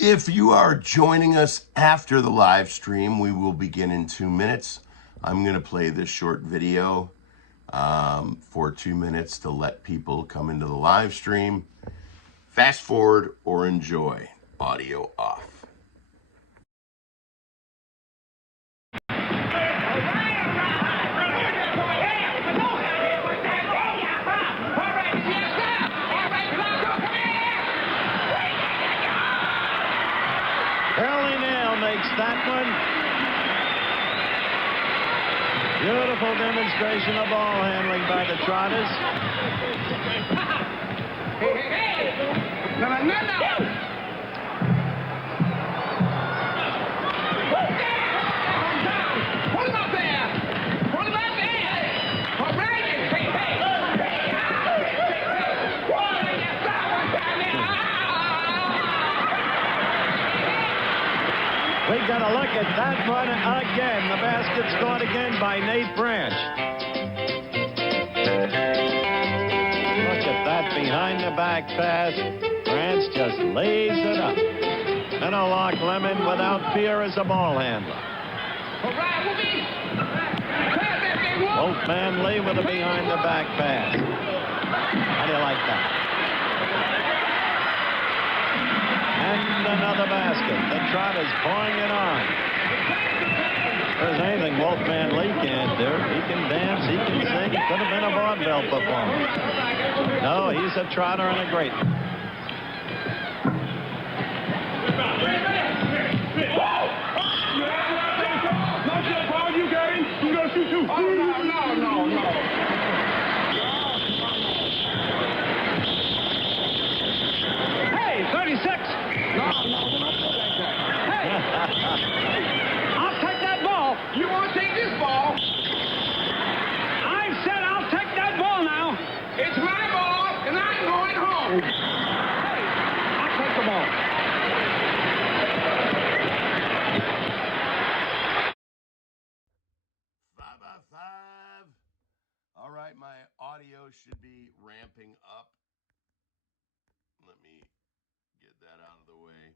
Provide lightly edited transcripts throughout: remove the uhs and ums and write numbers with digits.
If you are joining us after the live stream, we will begin in 2 minutes. I'm going to play this short video for 2 minutes to let people come into the live stream. Fast forward or enjoy. Audio off. Makes that one. Beautiful demonstration of ball handling by the Trotters. Hey. No. Put him up there. Put him up there. All right. We got a look at that one again. The basket scored again by Nate Branch. Look at that behind the back pass. Branch just lays it up. Meadowlark Lemon without fear as a ball handler. Wolfman Lee with a behind the back pass. How do you like that? And another basket. The Trotters pouring it on. There's anything Wolfman Lee can't do. He can dance, he can sing. He could have been a vaudeville performer. No, he's a Trotter and a great one. You got him. You gonna shoot too? Oh, no. Hey, 36. No, don't play like that. Hey, I'll take that ball. You want to take this ball? I said I'll take that ball now. It's my ball, and I'm going home. Hey, I'll take the ball. All right, my audio should be ramping up. Let me get that out of the way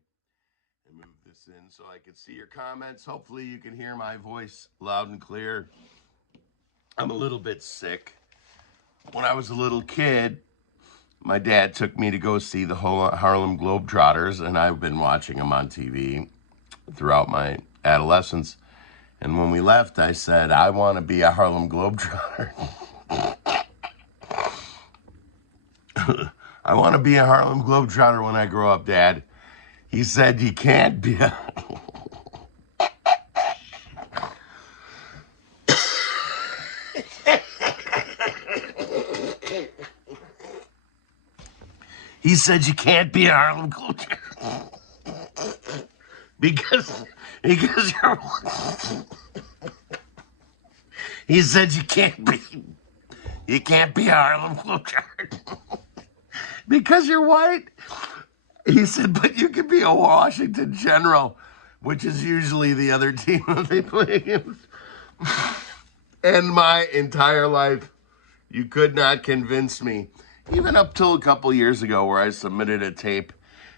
and move this in so I can see your comments. Hopefully you can hear my voice loud and clear. I'm a little bit sick. When I was a little kid, my dad took me to go see the Harlem Globetrotters, and I've been watching them on TV throughout my adolescence. And when we left, I said, I want to be a Harlem Globetrotter. I want to be a Harlem Globetrotter when I grow up, Dad. He said, you can't be a... He said, you can't be a Harlem Globetrotter. Because you're... He said, you can't be a Harlem Globetrotter. Because you're white. He said, but you could be a Washington General, which is usually the other team that they play against. And my entire life, you could not convince me, even up till a couple years ago where I submitted a tape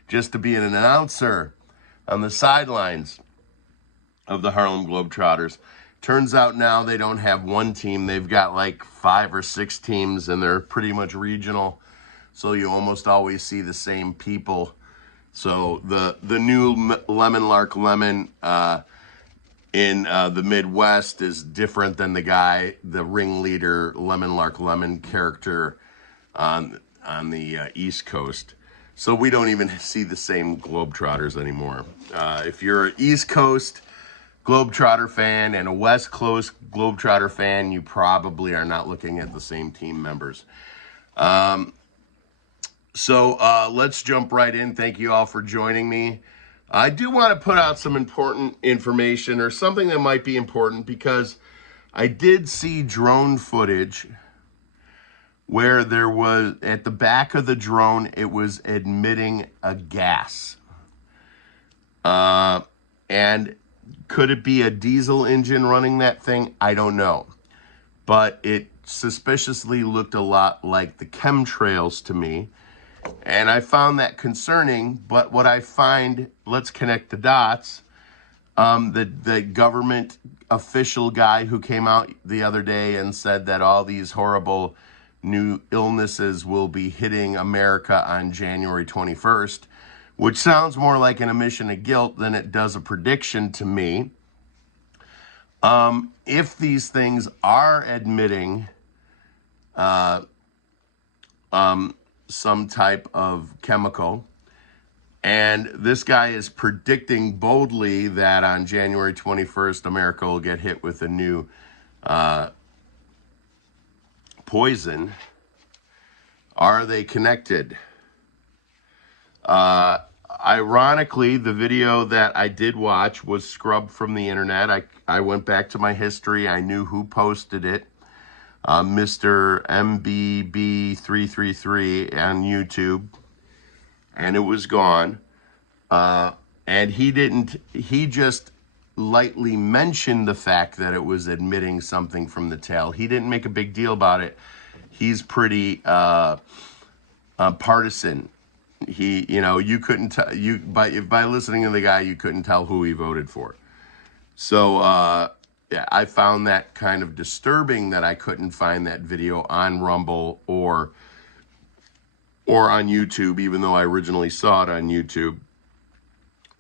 just to be an announcer on the sidelines of the Harlem Globetrotters. Turns out now they don't have one team. They've got like 5 or 6 teams, and they're pretty much regional. So you almost always see the same people. So the new Lemon Lark Lemon in the Midwest is different than the ringleader Lemon Lark Lemon character on the East Coast. So we don't even see the same Globetrotters anymore. If you're an East Coast Globetrotter fan and a West Coast Globetrotter fan, you probably are not looking at the same team members. So let's jump right in. Thank you all for joining me. I do want to put out some important information, or something that might be important, because I did see drone footage where there was, at the back of the drone, it was emitting a gas. And could it be a diesel engine running that thing? I don't know. But it suspiciously looked a lot like the chemtrails to me. And I found that concerning, but what I find, let's connect the dots, the government official guy who came out the other day and said that all these horrible new illnesses will be hitting America on January 21st, which sounds more like an admission of guilt than it does a prediction to me. If these things are admitting some type of chemical, and this guy is predicting boldly that on January 21st, America will get hit with a new poison. Are they connected? Ironically, the video that I did watch was scrubbed from the internet. I went back to my history. I knew who posted it. Mr. MBB333 on YouTube. And it was gone. And he just lightly mentioned the fact that it was admitting something from the tail. He didn't make a big deal about it. He's pretty partisan. You couldn't tell, by listening to the guy, you couldn't tell who he voted for. So, yeah, I found that kind of disturbing that I couldn't find that video on Rumble or on YouTube, even though I originally saw it on YouTube.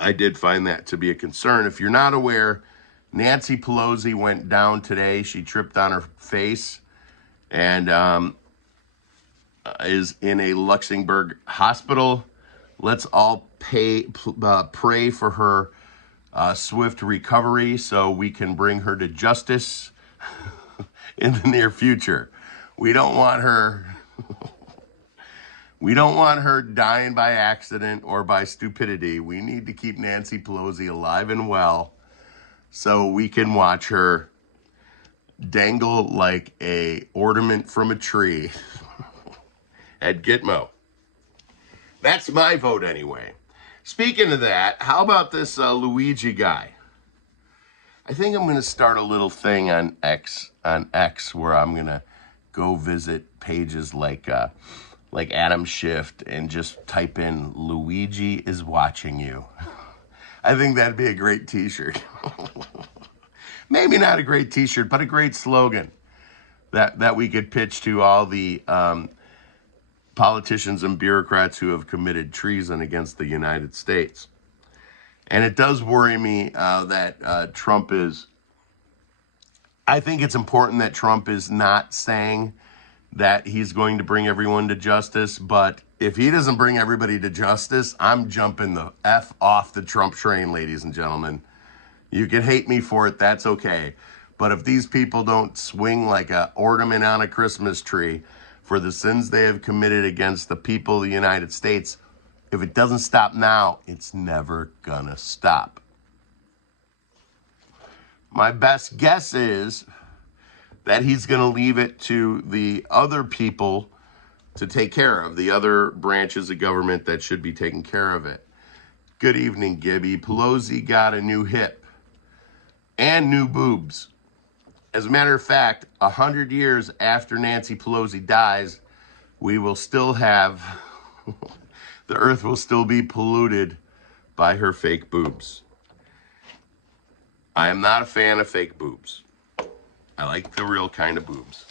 I did find that to be a concern. If you're not aware, Nancy Pelosi went down today. She tripped on her face and is in a Luxembourg hospital. Let's all pray for her swift recovery so we can bring her to justice in the near future. We don't want her dying by accident or by stupidity. We need to keep Nancy Pelosi alive and well so we can watch her dangle like a ornament from a tree at Gitmo. That's my vote anyway. Speaking of that, how about this Luigi guy? I think I'm going to start a little thing on X where I'm going to go visit pages like Adam Schiff and just type in Luigi is watching you. I think that'd be a great t-shirt. Maybe not a great t-shirt, but a great slogan that we could pitch to all the politicians and bureaucrats who have committed treason against the United States. And it does worry me that Trump is... I think it's important that Trump is not saying that he's going to bring everyone to justice, but if he doesn't bring everybody to justice, I'm jumping the F off the Trump train, ladies and gentlemen. You can hate me for it, that's okay. But if these people don't swing like an ornament on a Christmas tree for the sins they have committed against the people of the United States, if it doesn't stop now, it's never gonna stop. My best guess is that he's gonna leave it to the other people to take care of, the other branches of government that should be taking care of it. Good evening, Gibby. Pelosi got a new hip and new boobs. As a matter of fact, 100 years after Nancy Pelosi dies, we will still have, the earth will still be polluted by her fake boobs. I am not a fan of fake boobs. I like the real kind of boobs.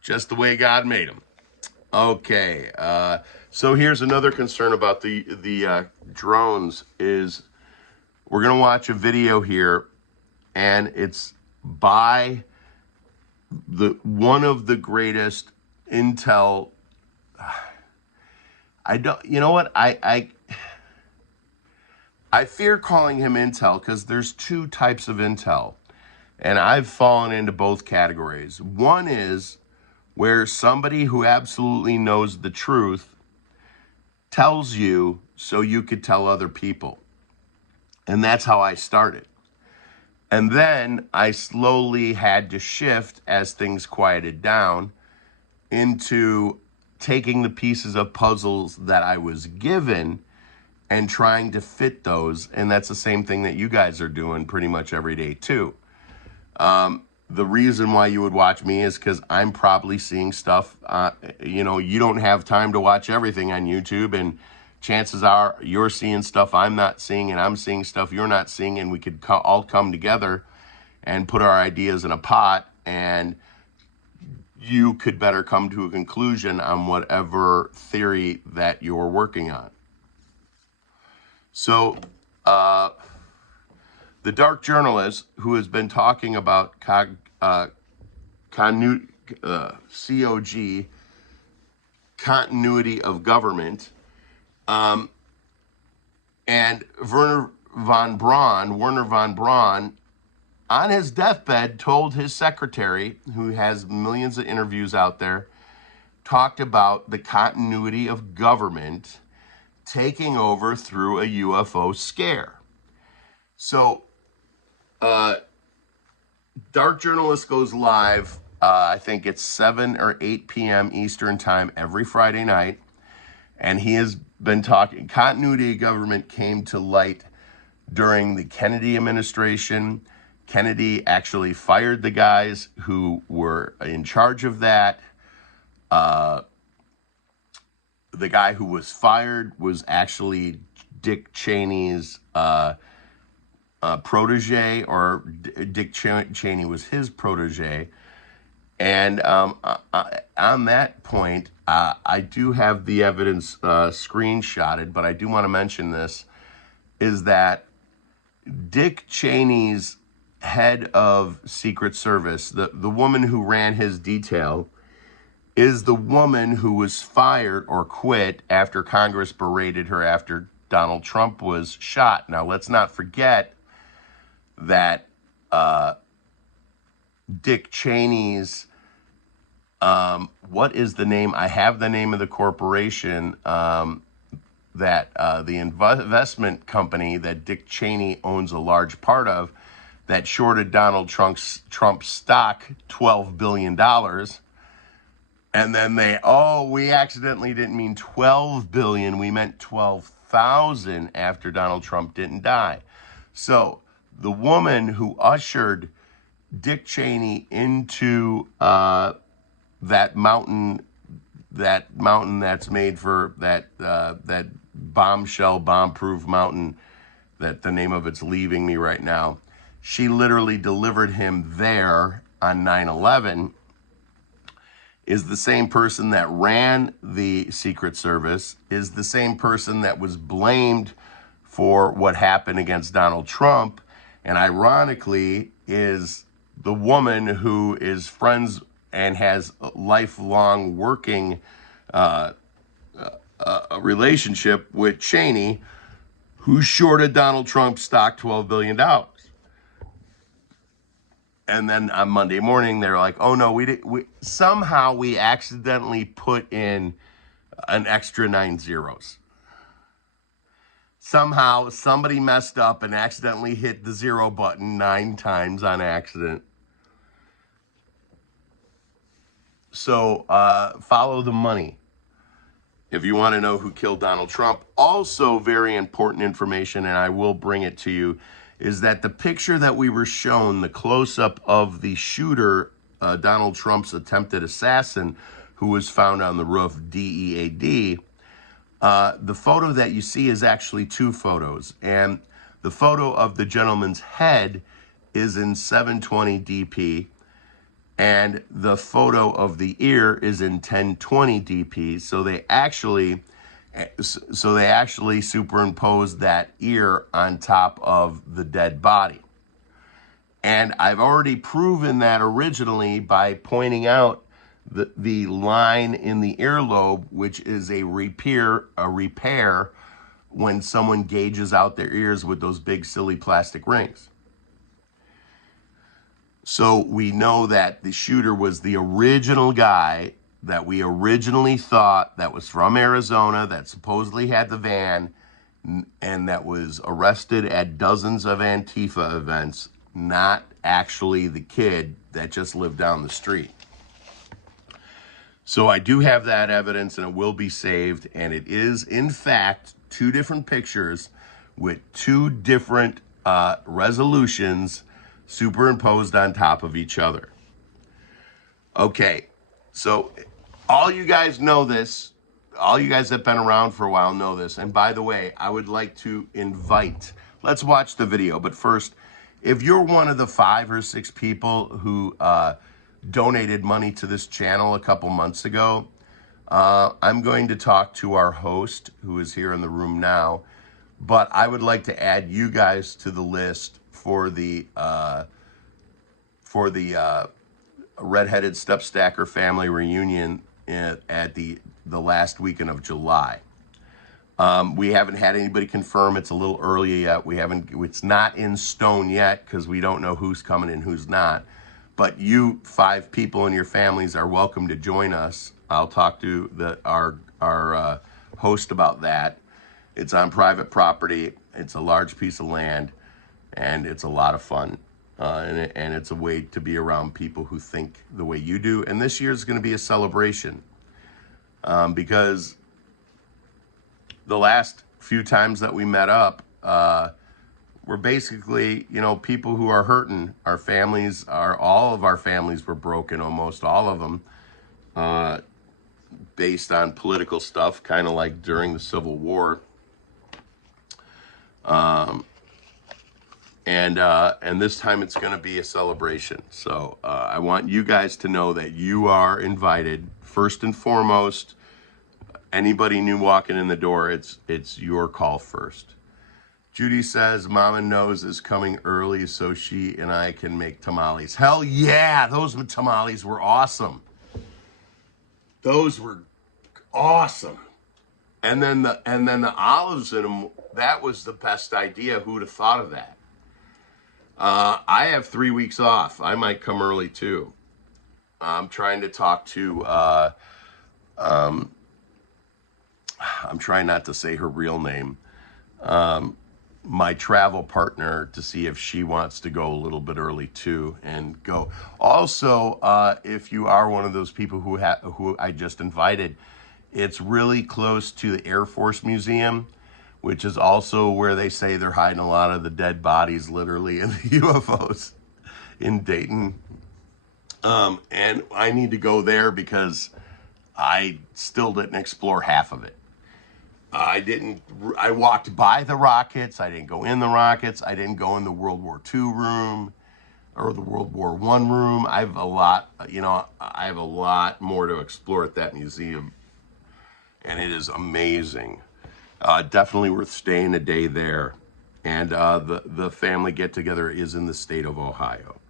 Just the way God made them. Okay, so here's another concern about the drones is we're going to watch a video here, and it's by one of the greatest intel. You know what? I fear calling him intel because there's two types of intel, and I've fallen into both categories. One is where somebody who absolutely knows the truth tells you so you could tell other people. And that's how I started. And then I slowly had to shift as things quieted down into taking the pieces of puzzles that I was given and trying to fit those. And that's the same thing that you guys are doing pretty much every day too. the reason why you would watch me is because I'm probably seeing stuff. You know, you don't have time to watch everything on YouTube, and chances are you're seeing stuff I'm not seeing, and I'm seeing stuff you're not seeing, and we could all come together and put our ideas in a pot, and you could better come to a conclusion on whatever theory that you're working on. So, the dark journalist who has been talking about COG, continuity of government, and Werner von Braun, on his deathbed, told his secretary, who has millions of interviews out there, talked about the continuity of government taking over through a UFO scare. So, Dark Journalist goes live, I think it's 7 or 8 p.m. Eastern time every Friday night, and he has been talking. Continuity of government came to light during the Kennedy administration. Kennedy actually fired the guys who were in charge of that. The guy who was fired was actually Dick Cheney's protege, or Dick Cheney was his protege. And on that point, I do have the evidence screenshotted, but I do want to mention this, is that Dick Cheney's head of Secret Service, the woman who ran his detail, is the woman who was fired or quit after Congress berated her after Donald Trump was shot. Now, let's not forget that Dick Cheney's, what is the name? I have the name of the corporation, that the investment company that Dick Cheney owns a large part of, that shorted Donald Trump's stock $12 billion. And then we accidentally didn't mean 12 billion, we meant 12,000 after Donald Trump didn't die. So the woman who ushered Dick Cheney into that mountain that's made for that bombshell, bomb-proof mountain, that the name of it's leaving me right now. She literally delivered him there on 9/11, is the same person that ran the Secret Service, is the same person that was blamed for what happened against Donald Trump, and ironically is the woman who is friends and has a lifelong working a relationship with Cheney, who shorted Donald Trump's stock $12 billion. And then on Monday morning, they're like, oh no, we accidentally put in an extra 9 zeros. Somehow somebody messed up and accidentally hit the 0 button 9 times on accident. So follow the money if you want to know who killed Donald Trump. Also, very important information, and I will bring it to you, is that the picture that we were shown, the close-up of the shooter, Donald Trump's attempted assassin, who was found on the roof, DEAD, the photo that you see is actually 2 photos. And the photo of the gentleman's head is in 720 DP, and the photo of the ear is in 1020 DP. So they actually superimposed that ear on top of the dead body. And I've already proven that originally by pointing out the line in the earlobe, which is a repair when someone gauges out their ears with those big silly plastic rings. So we know that the shooter was the original guy that we originally thought that was from Arizona, that supposedly had the van, and that was arrested at dozens of Antifa events, not actually the kid that just lived down the street. So I do have that evidence, and it will be saved, and it is, in fact, 2 different pictures with 2 different resolutions superimposed on top of each other. Okay, so all you guys know this. All you guys that have been around for a while know this. And by the way, I would like to invite, let's watch the video. But first, if you're one of the 5 or 6 people who donated money to this channel a couple months ago, I'm going to talk to our host, who is here in the room now. But I would like to add you guys to the list for the Redheaded Step Stacker family reunion at the last weekend of July. We haven't had anybody confirm. It's a little early yet. It's not in stone yet because we don't know who's coming and who's not. But you 5 people and your families are welcome to join us. I'll talk to our host about that. It's on private property. It's a large piece of land, and it's a lot of fun. And it's a way to be around people who think the way you do. And this year is going to be a celebration because the last few times that we met up, we're basically, people who are hurting. Our families all of our families were broken, almost all of them, based on political stuff, kind of like during the Civil War. And this time it's going to be a celebration. So I want you guys to know that you are invited. First and foremost, anybody new walking in the door, it's your call first. Judy says Mama Knows is coming early so she and I can make tamales. Hell yeah, those tamales were awesome. Those were awesome. And then the olives in them, that was the best idea. Who'd have thought of that? I have 3 weeks off. I might come early too. I'm trying to talk to, I'm trying not to say her real name, my travel partner, to see if she wants to go a little bit early too and go. Also, if you are one of those people who I just invited, it's really close to the Air Force Museum, which is also where they say they're hiding a lot of the dead bodies, literally, in the UFOs in Dayton. And I need to go there because I still didn't explore half of it. I walked by the rockets. I didn't go in the rockets. I didn't go in the World War II room or the World War I room. I have a lot more to explore at that museum. And it is amazing. Definitely worth staying a day there. And the family get-together is in the state of Ohio.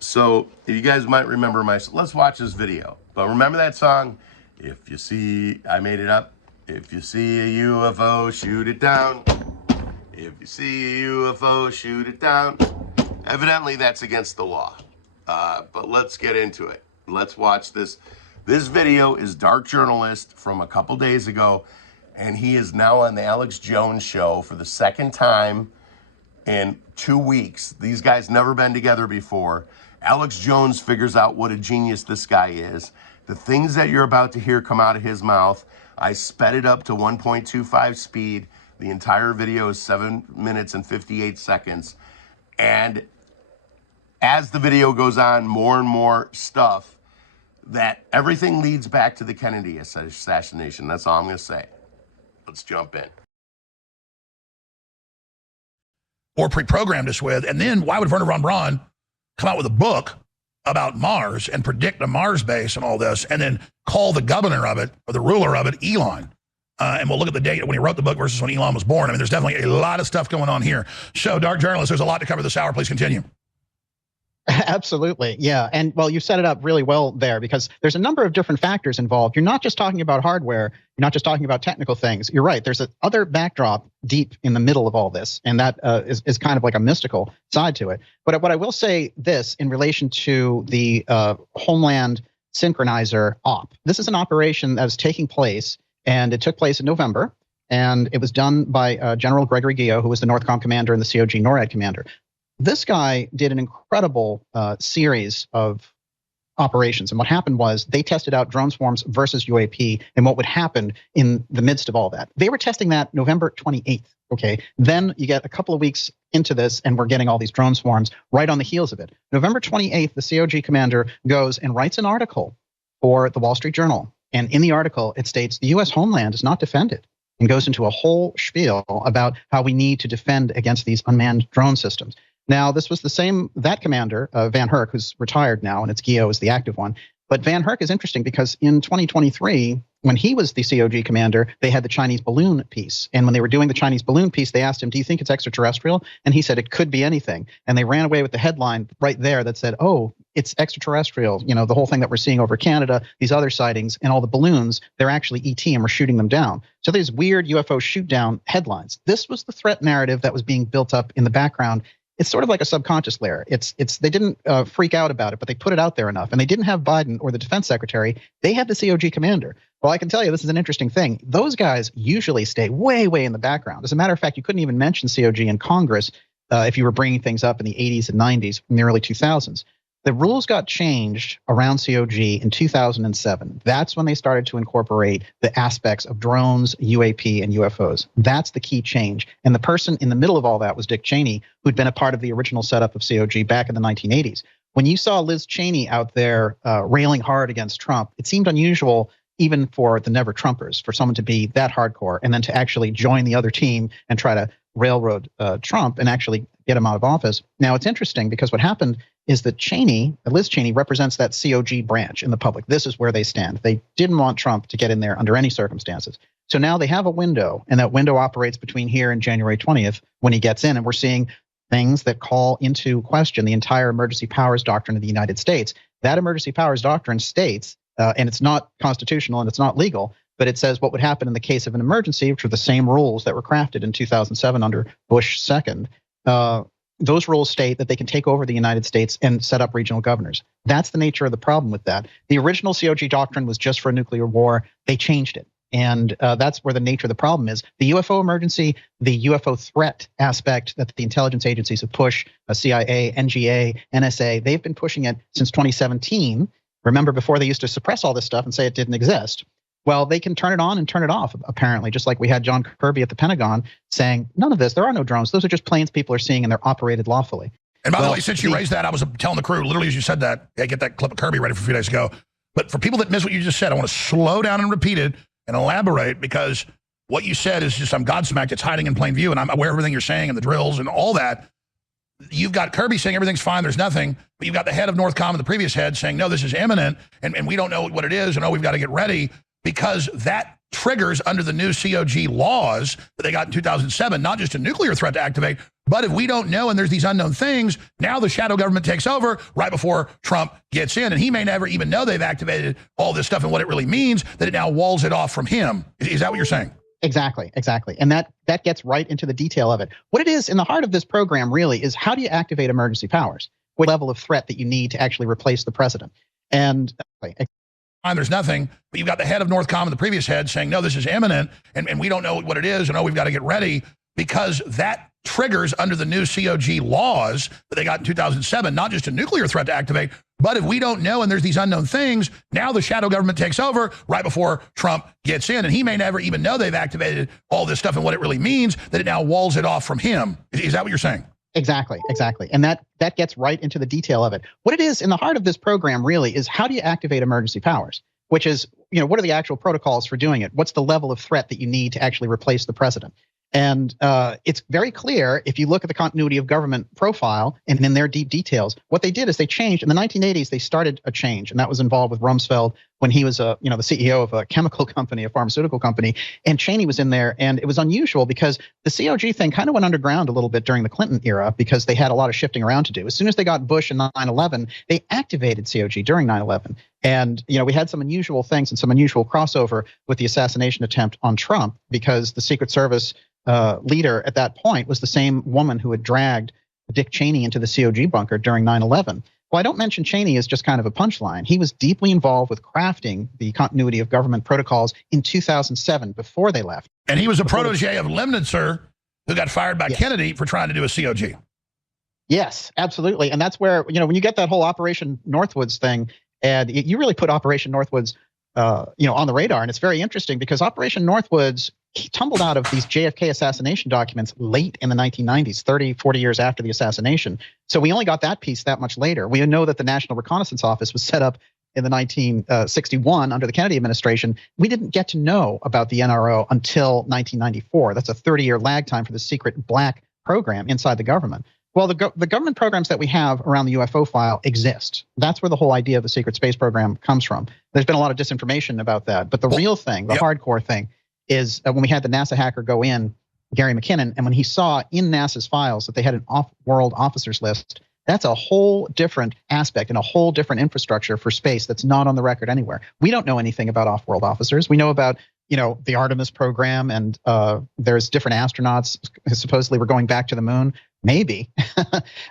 So you guys might remember let's watch this video. But remember that song? If you see, I made it up. If you see a UFO, shoot it down. If you see a UFO, shoot it down. Evidently, that's against the law. But let's get into it. Let's watch this. This video is Dark Journalist from a couple days ago, and he is now on the Alex Jones show for the second time in 2 weeks. These guys never been together before. Alex Jones figures out what a genius this guy is. The things that you're about to hear come out of his mouth, I sped it up to 1.25 speed. The entire video is 7 minutes and 58 seconds. And as the video goes on, more and more stuff, that everything leads back to the Kennedy assassination. That's all I'm going to say. Let's jump in. Or pre-programmed us with, and then why would Werner von Braun come out with a book about Mars and predict a Mars base and all this, and then call the governor of it, or the ruler of it, Elon? And we'll look at the date when he wrote the book versus when Elon was born. I mean, there's definitely a lot of stuff going on here. So, Dark Journalist, there's a lot to cover this hour. Please continue. Absolutely. Yeah. And well, you set it up really well there because there's a number of different factors involved. You're not just talking about hardware. You're not just talking about technical things. You're right. There's other backdrop deep in the middle of all this. And that is kind of like a mystical side to it. But what I will say this in relation to the Homeland Synchronizer op, this is an operation that is taking place, and it took place in November. And it was done by General Gregory Guillot, who was the Northcom commander and the COG NORAD commander. This guy did an incredible series of operations. And what happened was they tested out drone swarms versus UAP and what would happen in the midst of all that. They were testing that November 28th. Okay. Then you get a couple of weeks into this, and we're getting all these drone swarms right on the heels of it. November 28th, the COG commander goes and writes an article for the Wall Street Journal. And in the article, it states the U.S. homeland is not defended, and goes into a whole spiel about how we need to defend against these unmanned drone systems. Now, this was that commander, Van Herk, who's retired now, and it's Gio is the active one. But Van Herk is interesting because in 2023, when he was the COG commander, they had the Chinese balloon piece. And when they were doing the Chinese balloon piece, they asked him, do you think it's extraterrestrial? And he said, it could be anything. And they ran away with the headline right there that said, oh, it's extraterrestrial. You know, the whole thing that we're seeing over Canada, these other sightings, and all the balloons, they're actually ET and we're shooting them down. So these weird UFO shoot down headlines. This was the threat narrative that was being built up in the background. It's sort of like a subconscious layer. They didn't freak out about it, but they put it out there enough. And they didn't have Biden or the defense secretary. They had the COG commander. Well, I can tell you this is an interesting thing. Those guys usually stay way, way in the background. As a matter of fact, you couldn't even mention COG in Congress if you were bringing things up in the 80s and 90s, in the early 2000s. The rules got changed around COG in 2007. That's when they started to incorporate the aspects of drones, UAP, and UFOs. That's the key change. And the person in the middle of all that was Dick Cheney, who'd been a part of the original setup of COG back in the 1980s. When you saw Liz Cheney out there railing hard against Trump, it seemed unusual even for the Never Trumpers, for someone to be that hardcore and then to actually join the other team and try to railroad Trump and actually get him out of office. Now, it's interesting because what happened is that Liz Cheney represents that COG branch in the public. This is where they stand. They didn't want Trump to get in there under any circumstances. So now they have a window, and that window operates between here and January 20th when he gets in, and we're seeing things that call into question the entire emergency powers doctrine of the United States. That emergency powers doctrine states, and it's not constitutional and it's not legal, but it says what would happen in the case of an emergency, which are the same rules that were crafted in 2007 under Bush II. Those rules state that they can take over the United States and set up regional governors. That's the nature of the problem with that. The original COG doctrine was just for a nuclear war. They changed it. And that's where the nature of the problem is. The UFO emergency, the UFO threat aspect that the intelligence agencies have pushed, CIA, NGA, NSA, they've been pushing it since 2017. Remember, before they used to suppress all this stuff and say it didn't exist. Well, they can turn it on and turn it off, apparently, just like we had John Kirby at the Pentagon saying, none of this, there are no drones. Those are just planes people are seeing, and they're operated lawfully. And by the way, since you raised that, I was telling the crew, literally as you said that, I get that clip of Kirby ready for a few days ago. But for people that miss what you just said, I want to slow down and repeat it and elaborate, because what you said is just, I'm Godsmacked. It's hiding in plain view, and I'm aware of everything you're saying and the drills and all that. You've got Kirby saying everything's fine, there's nothing, but you've got the head of Northcom and the previous head saying, no, this is imminent, and we don't know what it is, and we've got to get ready, because that triggers under the new COG laws that they got in 2007, not just a nuclear threat to activate, but if we don't know and there's these unknown things, now the shadow government takes over right before Trump gets in, and he may never even know they've activated all this stuff and what it really means, that it now walls it off from him. Is that what you're saying? Exactly. And that gets right into the detail of it. What it is in the heart of this program really is, how do you activate emergency powers? What level of threat that you need to actually replace the president? And there's nothing, but you've got the head of Northcom and the previous head saying, no, this is imminent, and we don't know what it is, and we've got to get ready, because that triggers under the new COG laws that they got in 2007, not just a nuclear threat to activate, but if we don't know and there's these unknown things, now the shadow government takes over right before Trump gets in, and he may never even know they've activated all this stuff and what it really means, that it now walls it off from him. Is that what you're saying? Exactly. And that gets right into the detail of it. What it is in the heart of this program really is, how do you activate emergency powers? Which is, what are the actual protocols for doing it? What's the level of threat that you need to actually replace the president? And it's very clear if you look at the continuity of government profile and in their deep details. What they did is they changed. In the 1980s, they started a change, and that was involved with Rumsfeld when he was the CEO of a chemical company, a pharmaceutical company, and Cheney was in there. And it was unusual because the COG thing kind of went underground a little bit during the Clinton era, because they had a lot of shifting around to do. As soon as they got Bush in 9/11, they activated COG during 9/11. And we had some unusual things and some unusual crossover with the assassination attempt on Trump, because the Secret Service leader at that point was the same woman who had dragged Dick Cheney into the COG bunker during 9/11. Well, I don't mention Cheney as just kind of a punchline. He was deeply involved with crafting the continuity of government protocols in 2007 before they left. And he was a protege of Lemnitzer, who got fired by Kennedy for trying to do a COG. Yes, absolutely. And that's where, when you get that whole Operation Northwoods thing, and you really put Operation Northwoods on the radar. And it's very interesting because Operation Northwoods he tumbled out of these JFK assassination documents late in the 1990s, 30, 40 years after the assassination. So we only got that piece that much later. We know that the National Reconnaissance Office was set up in the 1961 under the Kennedy administration. We didn't get to know about the NRO until 1994. That's a 30-year lag time for the secret black program inside the government. Well, the government programs that we have around the UFO file exist. That's where the whole idea of the secret space program comes from. There's been a lot of disinformation about that. But the real thing, the hardcore thing, is when we had the NASA hacker go in, Gary McKinnon, and when he saw in NASA's files that they had an off-world officers list, that's a whole different aspect and a whole different infrastructure for space that's not on the record anywhere. We don't know anything about off-world officers. We know about, the Artemis program, and there's different astronauts who supposedly were going back to the moon. Maybe.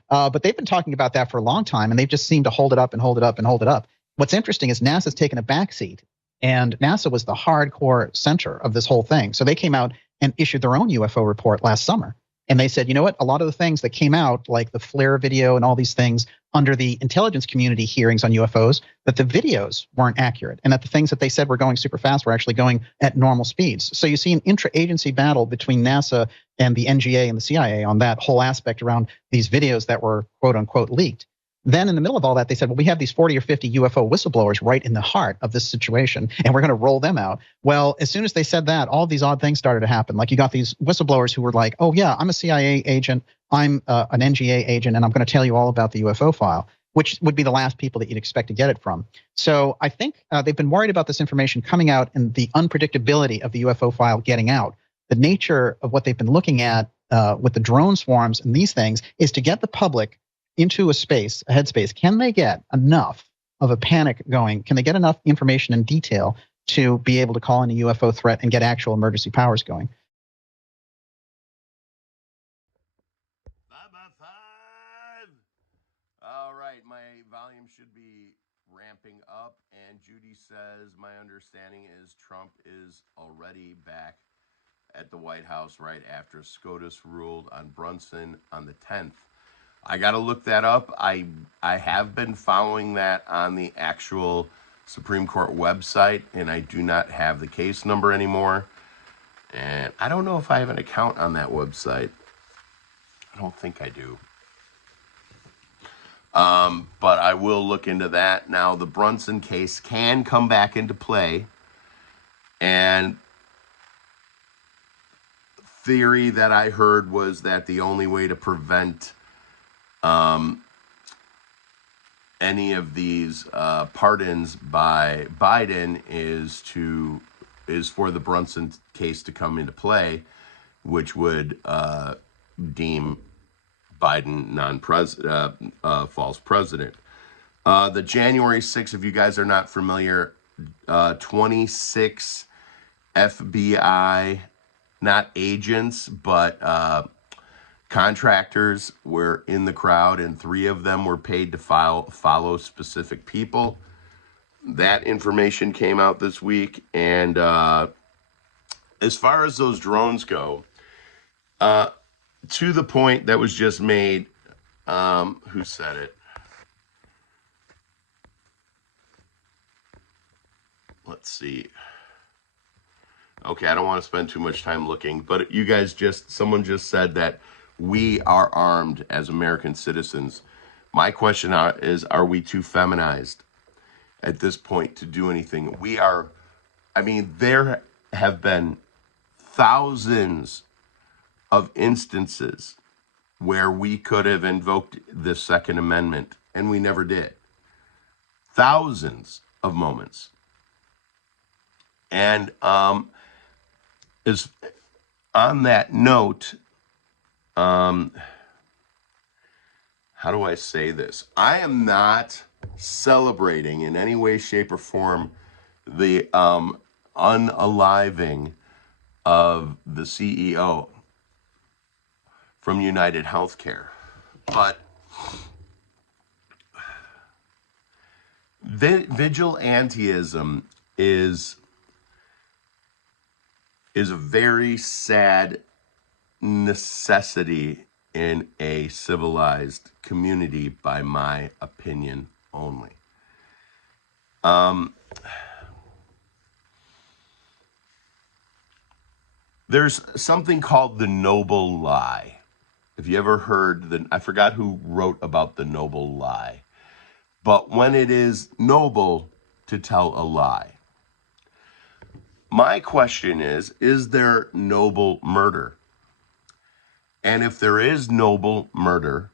But they've been talking about that for a long time, and they've just seemed to hold it up and hold it up and hold it up. What's interesting is NASA's taken a backseat, and NASA was the hardcore center of this whole thing. So they came out and issued their own UFO report last summer. And they said, you know what? A lot of the things that came out, like the flare video and all these things under the intelligence community hearings on UFOs, that the videos weren't accurate, and that the things that they said were going super fast were actually going at normal speeds. So you see an intra-agency battle between NASA and the NGA and the CIA on that whole aspect around these videos that were quote unquote leaked. Then in the middle of all that, they said, well, we have these 40 or 50 UFO whistleblowers right in the heart of this situation, and we're going to roll them out. Well, as soon as they said that, all these odd things started to happen. Like you got these whistleblowers who were like, oh, yeah, I'm a CIA agent, I'm an NGA agent, and I'm going to tell you all about the UFO file, which would be the last people that you'd expect to get it from. So I think they've been worried about this information coming out and the unpredictability of the UFO file getting out. The nature of what they've been looking at with the drone swarms and these things is to get the public into a space, a headspace. Can they get enough of a panic going? Can they get enough information and detail to be able to call in a UFO threat and get actual emergency powers going? All right, my volume should be ramping up, and Judy says, my understanding is Trump is already back at the White House right after SCOTUS ruled on Brunson on the 10th. I got to look that up. I have been following that on the actual Supreme Court website, and I do not have the case number anymore. And I don't know if I have an account on that website. I don't think I do. But I will look into that. Now, the Brunson case can come back into play. And theory that I heard was that the only way to prevent any of these pardons by Biden is for the Brunson case to come into play, which would deem Biden false president. The January 6th, if you guys are not familiar, 26 FBI, not agents, but contractors were in the crowd, and 3 of them were paid to follow specific people. That information came out this week. And as far as those drones go, to the point that was just made, who said it? Let's see. Okay, I don't want to spend too much time looking, but you guys someone just said that we are armed as American citizens. My question is, are we too feminized at this point to do anything? There have been thousands of instances where we could have invoked the Second Amendment, and we never did. Thousands of moments. And is on that note, how do I say this? I am not celebrating in any way, shape, or form the unaliving of the CEO from United Healthcare. But vigilantism is a very sad necessity in a civilized community, by my opinion only. There's something called the noble lie. Have you ever heard I forgot who wrote about the noble lie. But when it is noble to tell a lie. My question is there noble murder? And if there is noble murder,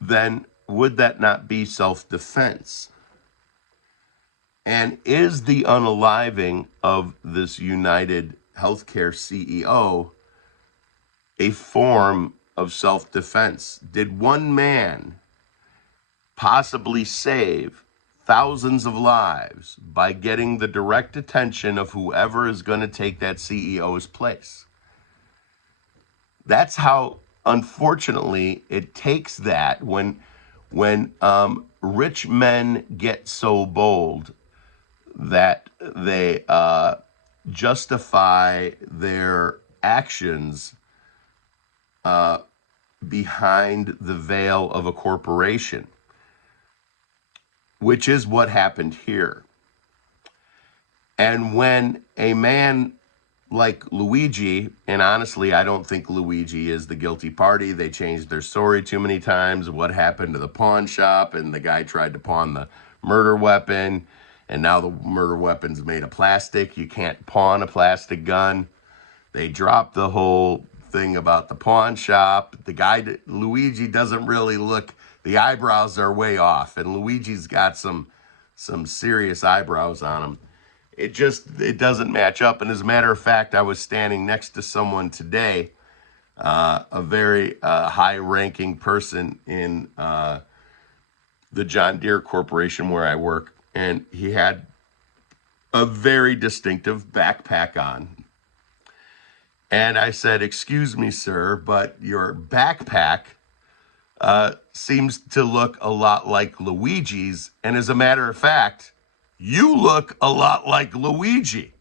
then would that not be self-defense? And is the unaliving of this United Healthcare CEO a form of self-defense? Did one man possibly save thousands of lives by getting the direct attention of whoever is going to take that CEO's place? That's how, unfortunately, it takes that when rich men get so bold that they justify their actions behind the veil of a corporation, which is what happened here. And when a man like Luigi, and honestly, I don't think Luigi is the guilty party. They changed their story too many times. What happened to the pawn shop, and the guy tried to pawn the murder weapon, and now the murder weapon's made of plastic. You can't pawn a plastic gun. They dropped the whole thing about the pawn shop. The guy, Luigi, doesn't really look, the eyebrows are way off, and Luigi's got some serious eyebrows on him. It doesn't match up. And as a matter of fact, I was standing next to someone today, a very high-ranking person in the John Deere Corporation where I work, and he had a very distinctive backpack on. And I said, "Excuse me, sir, but your backpack seems to look a lot like Luigi's. And as a matter of fact, you look a lot like Luigi."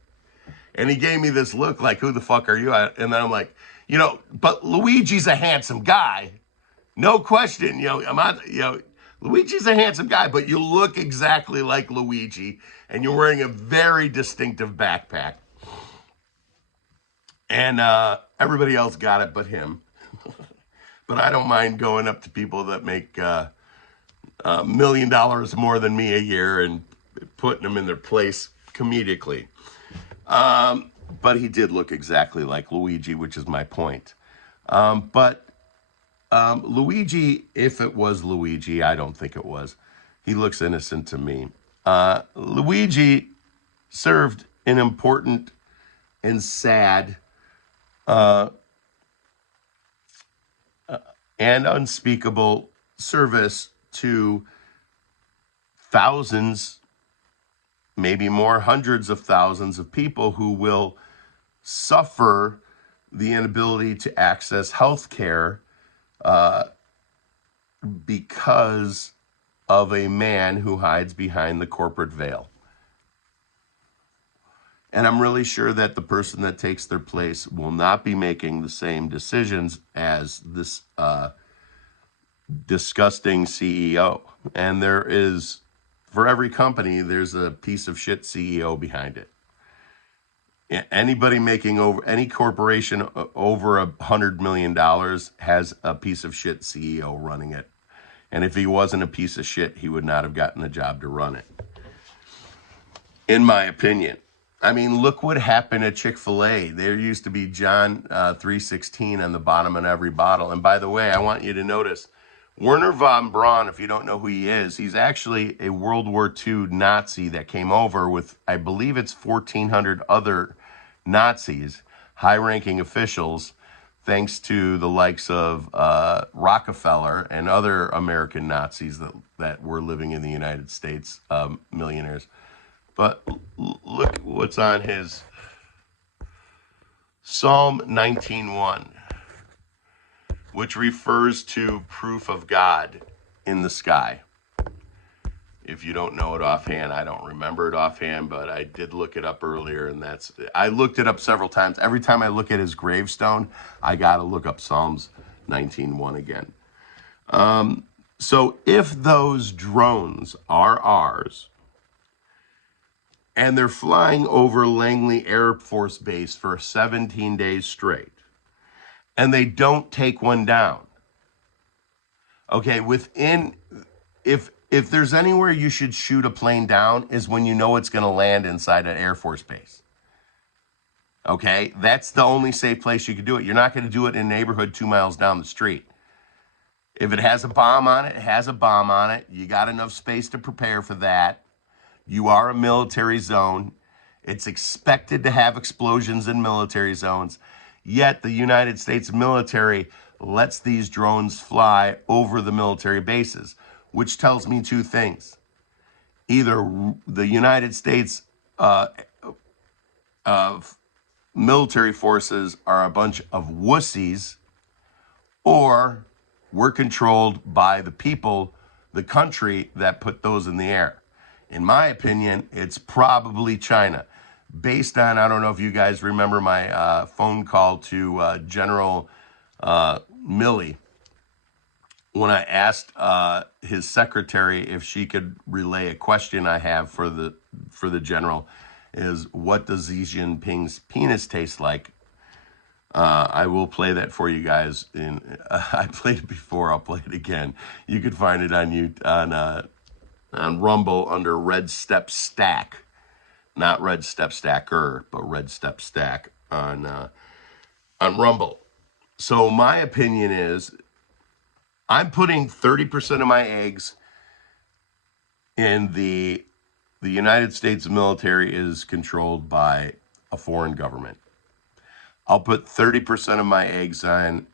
And he gave me this look like, "Who the fuck are you?" And then I'm like, but Luigi's a handsome guy. No question. Luigi's a handsome guy, but you look exactly like Luigi, and you're wearing a very distinctive backpack. And everybody else got it but him. But I don't mind going up to people that make $1 million more than me a year and putting them in their place comedically. But he did look exactly like Luigi, which is my point. But Luigi, if it was Luigi, I don't think it was. He looks innocent to me. Luigi served an important and sad and unspeakable service to thousands, maybe more, hundreds of thousands of people who will suffer the inability to access health care because of a man who hides behind the corporate veil. And I'm really sure that the person that takes their place will not be making the same decisions as this disgusting CEO. And there is, for every company, there's a piece of shit CEO behind it. Anybody making over, any corporation over $100 million has a piece of shit CEO running it. And if he wasn't a piece of shit, he would not have gotten the job to run it. In my opinion. I mean, look what happened at Chick-fil-A. There used to be John 3:16 on the bottom of every bottle. And by the way, I want you to notice, Wernher von Braun, if you don't know who he is, he's actually a World War II Nazi that came over with, I believe it's 1,400 other Nazis, high-ranking officials, thanks to the likes of Rockefeller and other American Nazis that were living in the United States, millionaires. But look what's on his Psalm 19:1, which refers to proof of God in the sky. If you don't know it offhand, I don't remember it offhand, but I did look it up earlier, and I looked it up several times. Every time I look at his gravestone, I got to look up Psalms 19:1 again. So if those drones are ours, and they're flying over Langley Air Force Base for 17 days straight, and they don't take one down. Okay, if there's anywhere you should shoot a plane down is when you know it's going to land inside an Air Force base. Okay, that's the only safe place you can do it. You're not going to do it in a neighborhood 2 miles down the street. If it has a bomb on it, it has a bomb on it. You got enough space to prepare for that. You are a military zone. It's expected to have explosions in military zones. Yet the United States military lets these drones fly over the military bases, which tells me two things. Either the United States military forces are a bunch of wussies, or we're controlled by the people, the country that put those in the air. In my opinion, it's probably China. Based on, I don't know if you guys remember my phone call to General Milley, when I asked his secretary if she could relay a question I have for the general, is what does Xi Jinping's penis taste like? I will play that for you guys. I played it before. I'll play it again. You can find it on Rumble under Red Step Stack, not Red Step Stacker, but Red Step Stack on Rumble. So my opinion is, I'm putting 30% of my eggs in the United States military is controlled by a foreign government. I'll put 30% of my eggs on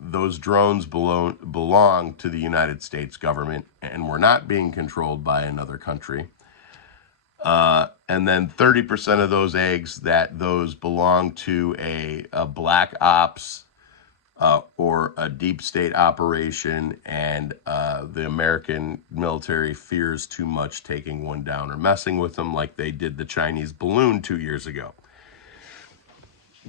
those drones belong to the United States government, and we're not being controlled by another country. And then 30% of those eggs those belong to a black ops or a deep state operation, and the American military fears too much taking one down or messing with them like they did the Chinese balloon 2 years ago.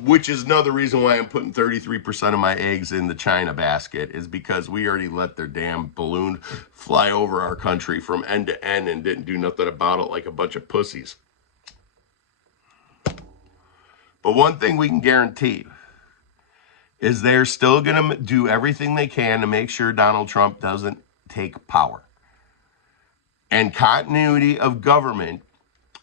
Which is another reason why I'm putting 33% of my eggs in the China basket, is because we already let their damn balloon fly over our country from end to end and didn't do nothing about it like a bunch of pussies. But one thing we can guarantee is they're still going to do everything they can to make sure Donald Trump doesn't take power. And continuity of government,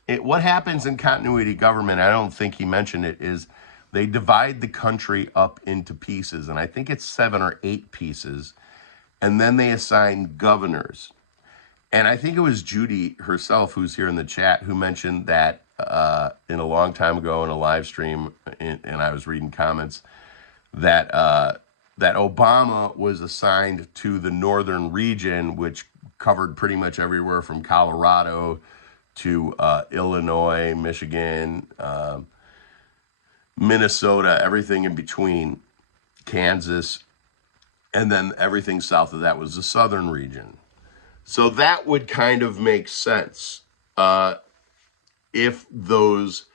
what happens in continuity of government, I don't think he mentioned it, is they divide the country up into pieces, and I think it's 7 or 8 pieces, and then they assign governors. And I think it was Judy herself, who's here in the chat, who mentioned that in a long time ago in a live stream, and I was reading comments, that Obama was assigned to the northern region, which covered pretty much everywhere from Colorado to Illinois, Michigan, Minnesota, everything in between, Kansas, and then everything south of that was the southern region. So that would kind of make sense if those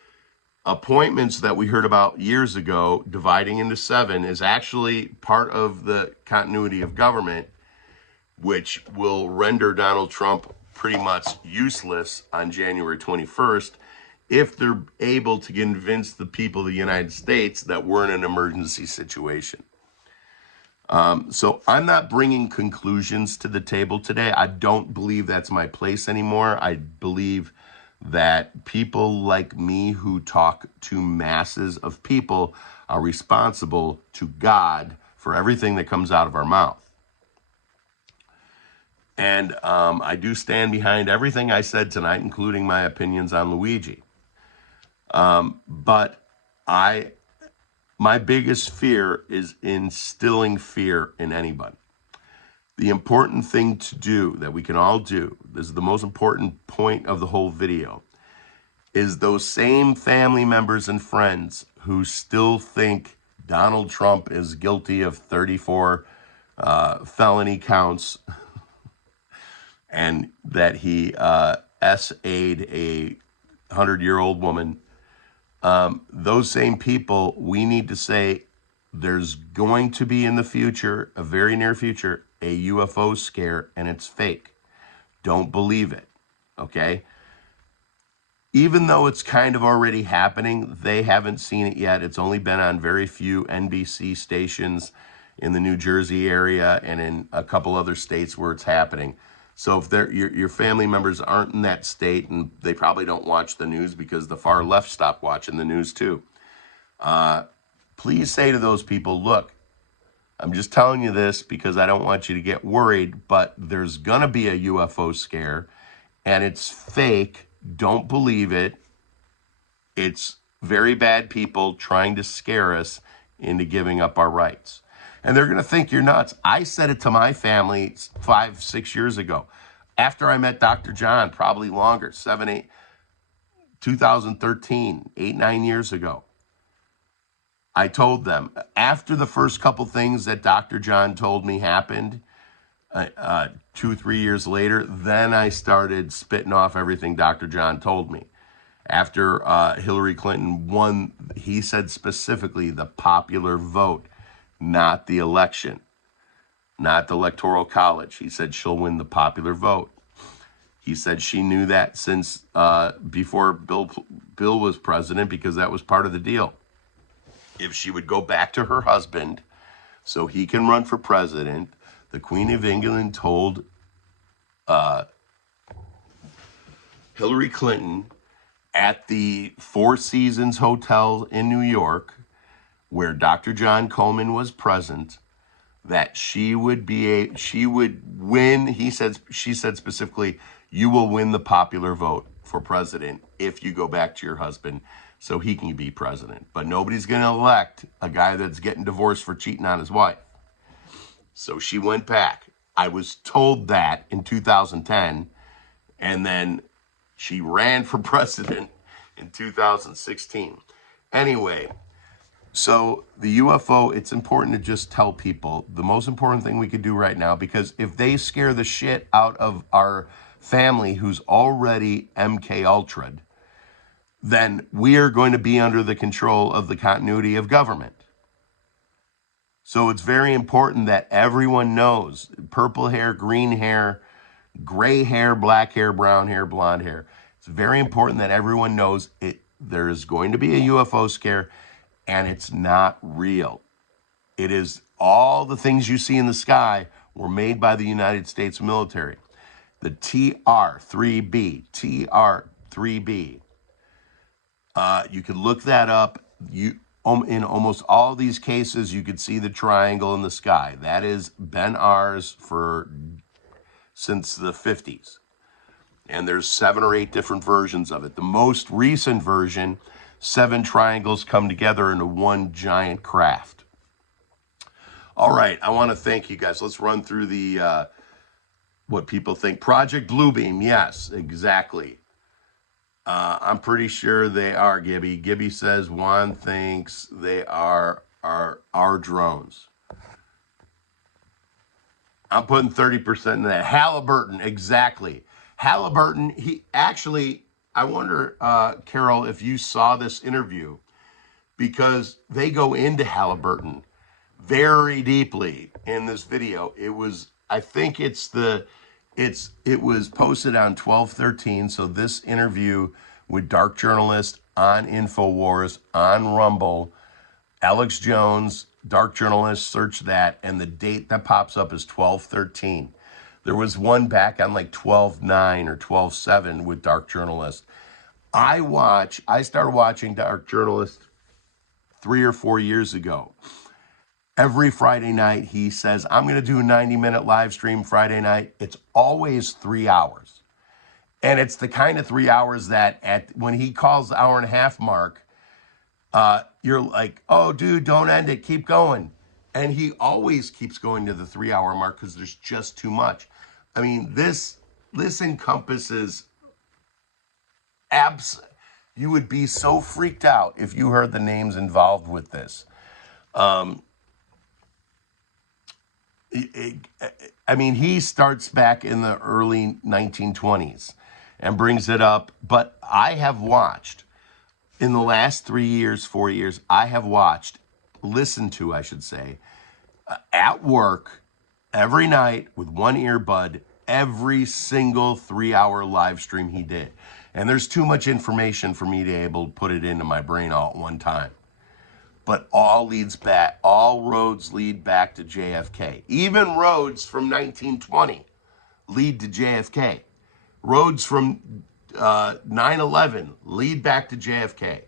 appointments that we heard about years ago, dividing into 7, is actually part of the continuity of government, which will render Donald Trump pretty much useless on January 21st, if they're able to convince the people of the United States that we're in an emergency situation. So I'm not bringing conclusions to the table today. I don't believe that's my place anymore. I believe that people like me who talk to masses of people are responsible to God for everything that comes out of our mouth. And I do stand behind everything I said tonight, including my opinions on Luigi. But my biggest fear is instilling fear in anybody. The important thing to do that we can all do, this is the most important point of the whole video, is those same family members and friends who still think Donald Trump is guilty of 34 felony counts and that he SA'd a 100-year-old woman. Those same people, we need to say there's going to be in the future, a very near future, a UFO scare, and it's fake. Don't believe it, okay? even though it's kind of already happening, they haven't seen it yet. It's only been on very few NBC stations in the New Jersey area and in a couple other states where it's happening. So if your family members aren't in that state, and they probably don't watch the news because the far left stopped watching the news too, please say to those people, look, I'm just telling you this because I don't want you to get worried, but there's going to be a UFO scare, and it's fake. Don't believe it. It's very bad people trying to scare us into giving up our rights. And they're going to think you're nuts. I said it to my family 5-6 years ago. After I met Dr. John, probably longer, 2013, 8-9 years ago. I told them, after the first couple things that Dr. John told me happened, 2-3 years later, then I started spitting off everything Dr. John told me. After Hillary Clinton won, he said specifically the popular vote, not the election, not the Electoral College. He said she'll win the popular vote. He said she knew that since before Bill was president, because that was part of the deal. If she would go back to her husband so he can run for president, the Queen of England told Hillary Clinton at the Four Seasons Hotel in New York, where Dr. John Coleman was present, that she would win. She said specifically, you will win the popular vote for president if you go back to your husband so he can be president. But nobody's going to elect a guy that's getting divorced for cheating on his wife. So she went back. I was told that in 2010, and then she ran for president in 2016. Anyway, so the UFO, it's important to just tell people the most important thing we could do right now, because if they scare the shit out of our family who's already MK Ultra'd, then we are going to be under the control of the continuity of government. So it's very important that everyone knows, purple hair, green hair, gray hair, black hair, brown hair, blonde hair. It's very important that everyone knows there is going to be a UFO scare, and it's not real. It is all the things you see in the sky were made by the United States military. The TR-3B. You could look that up. In almost all these cases, you could see the triangle in the sky. That has been ours since the 50s. And there's 7 or 8 different versions of it. The most recent version, 7 triangles come together into one giant craft. All right, I want to thank you guys. Let's run through the what people think. Project Bluebeam, yes, exactly. I'm pretty sure they are, Gibby. Gibby says Juan thinks they are our drones. I'm putting 30% in that. Halliburton, exactly. Halliburton, he actually, I wonder, Carol, if you saw this interview, because they go into Halliburton very deeply in this video. It was, I think it was posted on 12/13. So this interview with Dark Journalist on InfoWars, on Rumble, Alex Jones, Dark Journalist, search that, and the date that pops up is 12/13. There was one back on like 12/9 or 12/7 with Dark Journalist. I started watching Dark Journalist 3 or 4 years ago. Every Friday night, he says, I'm going to do a 90-minute live stream Friday night. It's always 3 hours. And it's the kind of 3 hours that when he calls the hour and a half mark, you're like, oh, dude, don't end it. Keep going. And he always keeps going to the 3 hour mark because there's just too much. I mean, this encompasses you would be so freaked out if you heard the names involved with this. I mean, he starts back in the early 1920s and brings it up. But I have watched, in the last 3 years, 4 years, I have listened to, I should say, at work every night with one earbud, every single 3 hour live stream he did. And there's too much information for me to be able to put it into my brain all at one time. But all roads lead back to JFK. Even roads from 1920 lead to JFK. Roads from 9/11 lead back to JFK.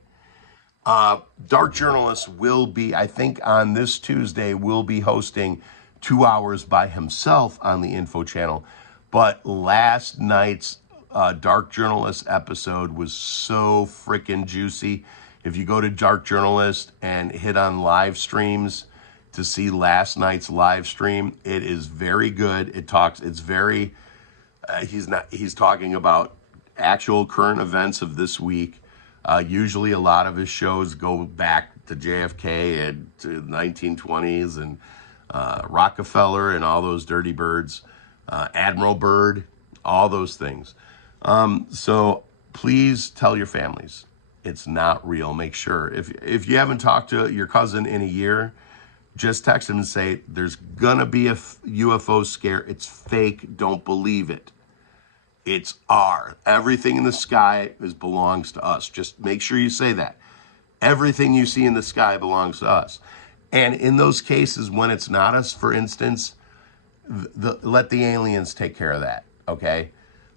Dark Journalist will be, I think on this Tuesday, will be hosting 2 hours by himself on the info channel. But last night's Dark Journalist episode was so freaking juicy. If you go to Dark Journalist and hit on live streams to see last night's live stream, it is very good. It's very, he's talking about actual current events of this week. Usually a lot of his shows go back to JFK and to the 1920s and Rockefeller and all those dirty birds, Admiral Byrd, all those things. So please tell your families it's not real. Make sure if you haven't talked to your cousin in a year, just text him and say there's gonna be a UFO scare. It's fake. Don't believe it. It's everything in the sky belongs to us. Just make sure you say that. Everything you see in the sky belongs to us. And in those cases when it's not us, for instance, let the aliens take care of that, okay?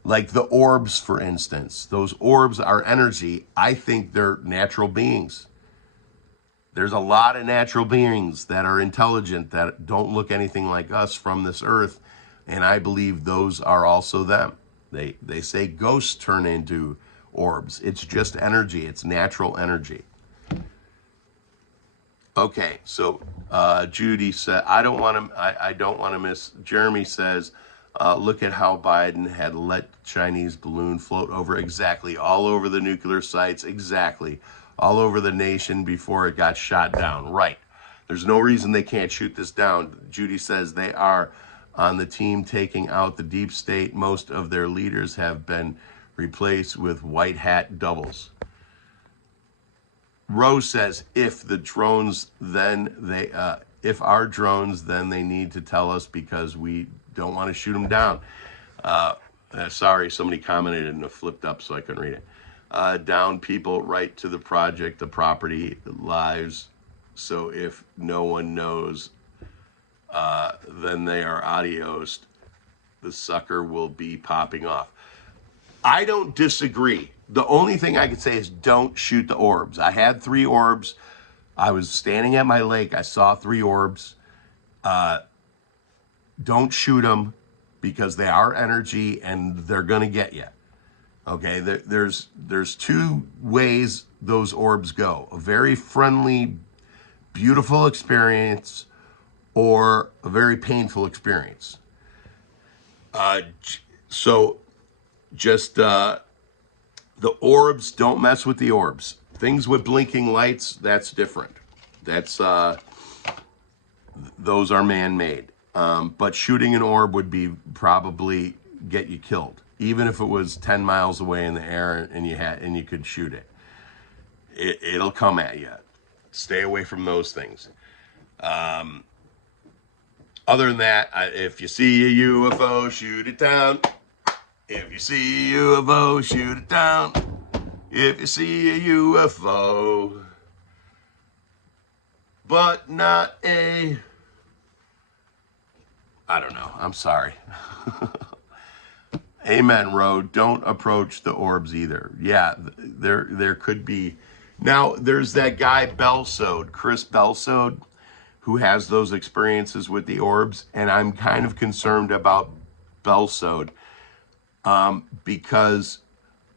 Like the orbs, for instance. Those orbs are energy. I think they're natural beings. There's a lot of natural beings that are intelligent that don't look anything like us from this earth, and I believe those are also them. They say ghosts turn into orbs. It's just energy. It's natural energy. Okay, so Judy said, I don't want to miss. Jeremy says, look at how Biden had let Chinese balloon float over, exactly, all over the nuclear sites, exactly, all over the nation before it got shot down. Right. There's no reason they can't shoot this down. Judy says they are on the team taking out the deep state. Most of their leaders have been replaced with white hat doubles. Rose says, if our drones, then they need to tell us because we don't want to shoot them down. Sorry, somebody commented and it flipped up so I couldn't read it. Down people right to the project, the property, the lives. So if no one knows, then they are adios. The sucker will be popping off. I don't disagree. The only thing I could say is don't shoot the orbs. I had 3 orbs. I was standing at my lake. I saw 3 orbs. Don't shoot them because they are energy and they're going to get you. Okay, there's 2 ways those orbs go. A very friendly, beautiful experience or a very painful experience. So just the orbs, don't mess with the orbs. Things with blinking lights, that's different. That's those are man-made. But shooting an orb would be probably get you killed, even if it was 10 miles away in the air and you could shoot it. It'll come at you. Stay away from those things. Other than that, if you see a UFO, shoot it down. If you see a UFO, shoot it down. If you see a UFO, but not a... I don't know. I'm sorry. Amen, Road. Don't approach the orbs either. Yeah, there could be. Now, there's that guy Belsode, Chris Belsode, who has those experiences with the orbs, and I'm kind of concerned about Belsode because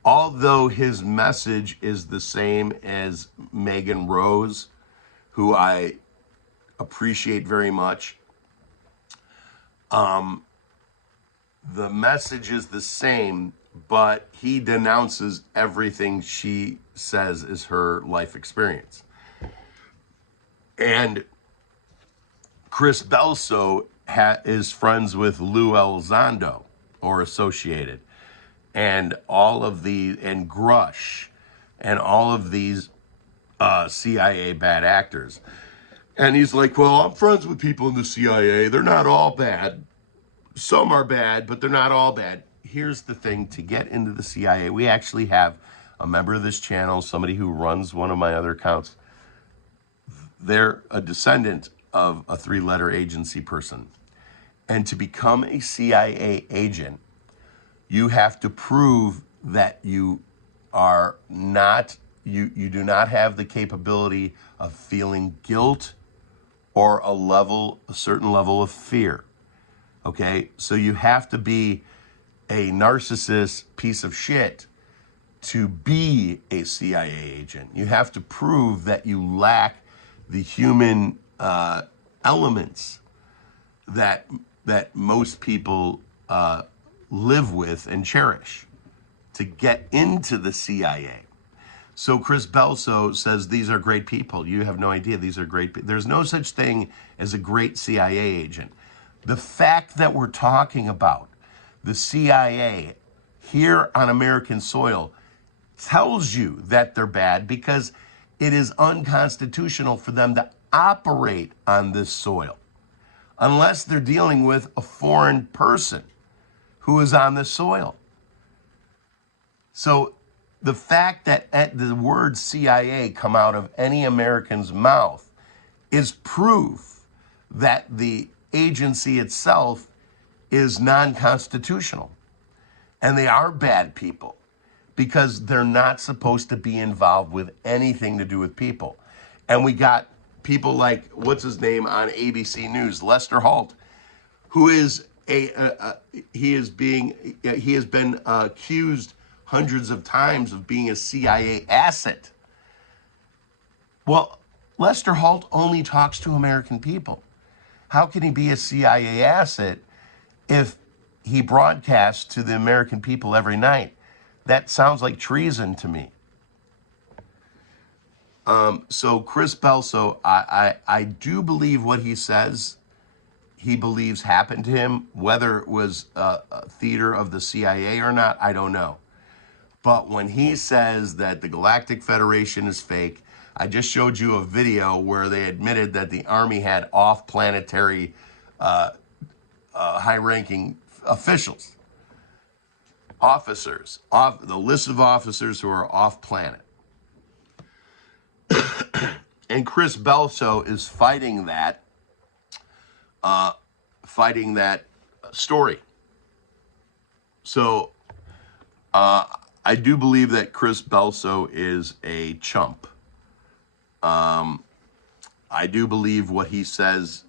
although his message is the same as Megan Rose, who I appreciate very much, the message is the same, but he denounces everything she says is her life experience. And Chris Belso is friends with Lou Elizondo, or associated, and all of the, and Grush, and all of these CIA bad actors. And he's like, well, I'm friends with people in the CIA. They're not all bad. Some are bad, but they're not all bad. here's the thing. To get into the CIA, we actually have a member of this channel, somebody who runs one of my other accounts. They're a descendant of a 3-letter agency person. And to become a CIA agent, you have to prove that you are not, you do not have the capability of feeling guilt or a certain level of fear. Okay? So you have to be a narcissist piece of shit to be a CIA agent. You have to prove that you lack the human elements that most people live with and cherish to get into the CIA. So Chris Belso says these are great people. You have no idea these are great people. There's no such thing as a great CIA agent. The fact that we're talking about the CIA here on American soil tells you that they're bad, because it is unconstitutional for them to operate on this soil unless they're dealing with a foreign person who is on the soil. So the fact that the word CIA come out of any American's mouth is proof that the agency itself is non-constitutional. And they are bad people because they're not supposed to be involved with anything to do with people. And we got people like, what's his name on ABC News, Lester Holt, who is he has been accused hundreds of times of being a CIA asset. Well, Lester Holt only talks to American people. How can he be a CIA asset if he broadcasts to the American people every night? That sounds like treason to me. So Chris Belso, I do believe what he says. He believes happened to him. Whether it was a theater of the CIA or not, I don't know. But when he says that the Galactic Federation is fake, I just showed you a video where they admitted that the Army had off-planetary high-ranking officials, officers, the list of officers who are off-planet. And Chris Belso is fighting that story. So I do believe that Chris Belso is a chump. I do believe what he says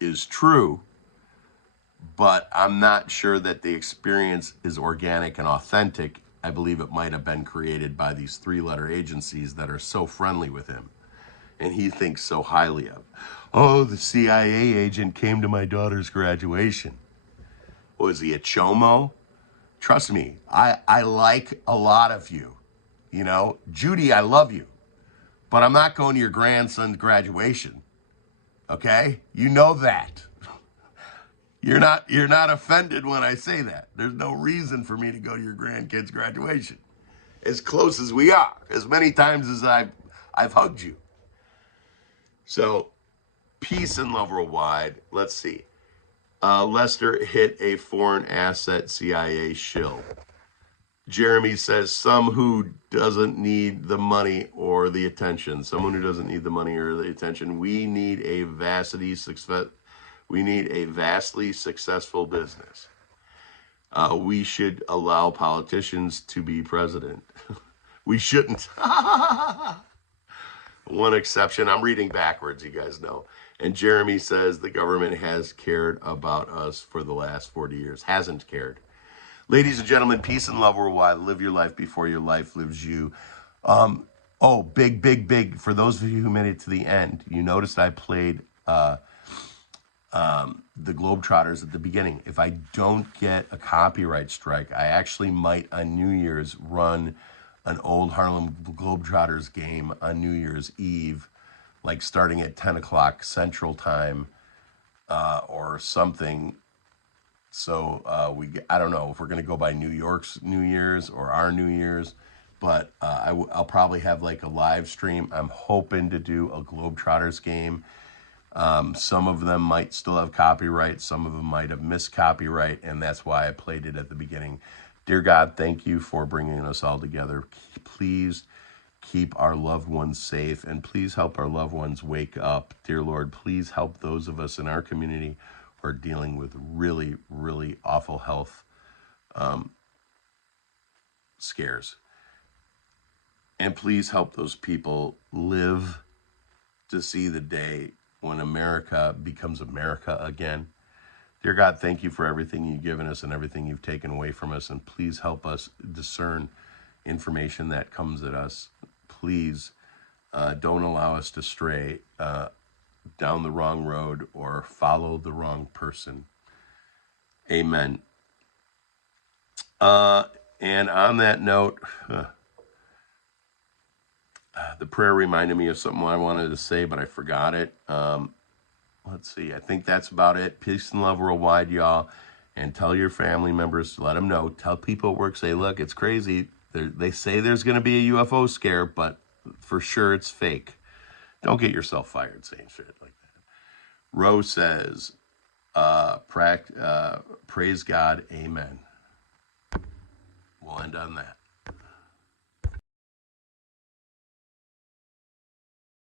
is true, but I'm not sure that the experience is organic and authentic. I believe it might have been created by these 3-letter agencies that are so friendly with him and he thinks so highly of. Oh, the CIA agent came to my daughter's graduation. Was he a chomo? Trust me, I like a lot of you. You know, Judy, I love you, but I'm not going to your grandson's graduation. Okay? You know that. You're not offended when I say that. There's no reason for me to go to your grandkid's graduation. As close as we are, as many times as I've hugged you. So, peace and love worldwide. Let's see. Lester hit a foreign asset CIA shill. Jeremy says, some who doesn't need the money or the attention. Someone who doesn't need the money or the attention. We need a vastly successful business. We should allow politicians to be president. We shouldn't. One exception. I'm reading backwards, you guys know. And Jeremy says the government has cared about us for the last 40 years. Hasn't cared. Ladies and gentlemen, peace and love worldwide. Live your life before your life lives you. Big. For those of you who made it to the end, you noticed I played the Globetrotters at the beginning. If I don't get a copyright strike, I actually might on New Year's run an old Harlem Globetrotters game on New Year's Eve, like starting at 10 o'clock Central Time or something. So I don't know if we're going to go by New York's New Year's or our New Year's, but I'll probably have like a live stream. I'm hoping to do a Globetrotters game. Some of them might still have copyright. Some of them might have missed copyright, and that's why I played it at the beginning. Dear God, thank you for bringing us all together. Please keep our loved ones safe, and please help our loved ones wake up. Dear Lord, please help those of us in our community who are dealing with really, really awful health scares. And please help those people live to see the day when America becomes America again. Dear God, thank you for everything you've given us and everything you've taken away from us. And please help us discern information that comes at us. Please don't allow us to stray down the wrong road or follow the wrong person. Amen. And on that note, the prayer reminded me of something I wanted to say, but I forgot it. Let's see. I think that's about it. Peace and love worldwide, y'all. And tell your family members, let them know. Tell people at work, say, look, it's crazy. They say there's going to be a UFO scare, but for sure it's fake. Don't get yourself fired saying shit like that. Rose says, praise God, amen. We'll end on that.